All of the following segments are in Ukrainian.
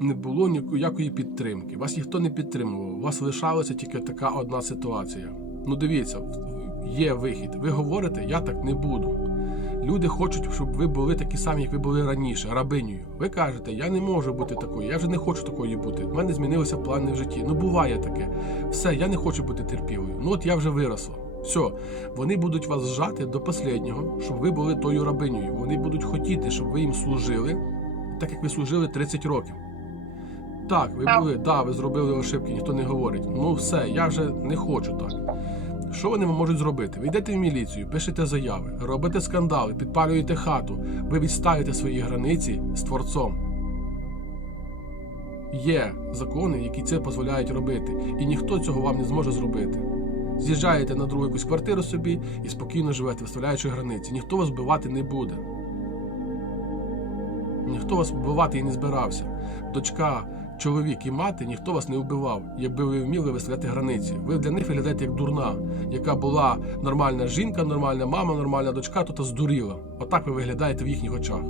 не було ніякої підтримки. Вас ніхто не підтримував. У вас лишалася тільки така одна ситуація. Ну дивіться, є вихід. Ви говорите, я так не буду. Люди хочуть, щоб ви були такі самі, як ви були раніше, рабинею. Ви кажете, я не можу бути такою, я вже не хочу такою бути. У мене змінилися плани в житті. Ну буває таке. Все, я не хочу бути терпілою. Ну от я вже виросла. Все, вони будуть вас зжати до останнього, щоб ви були тою рабинею. Вони будуть хотіти, щоб ви їм служили, так як ви служили 30 років. Так, ви Так. були, да, ви зробили ошибки, ніхто не говорить. Ну все, я вже не хочу так. Що вони можуть зробити? Ви йдете в міліцію, пишете заяви, робите скандали, підпалюєте хату, ви відставите свої границі з творцом. Є закони, які це дозволяють робити, і ніхто цього вам не зможе зробити. З'їжджаєте на другу якусь квартиру собі і спокійно живете, виставляючи границі. Ніхто вас вбивати не буде. Ніхто вас вбивати і не збирався. Дочка, чоловік і мати, ніхто вас не вбивав, якби ви вміли виставляти границі. Ви для них виглядаєте як дурна, яка була нормальна жінка, нормальна мама, нормальна дочка, то та здуріла. Отак ви виглядаєте в їхніх очах.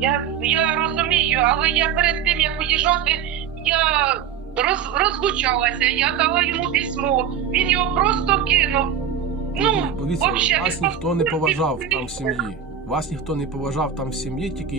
Я, я розумію, але я перед тим, як уїжджати, я роз, розлучалася, я дала йому письмо, він його просто кинув. Ну, вообще, вас ніхто не поважав там в сім'ї. Вас ніхто не поважав там в сім'ї, тільки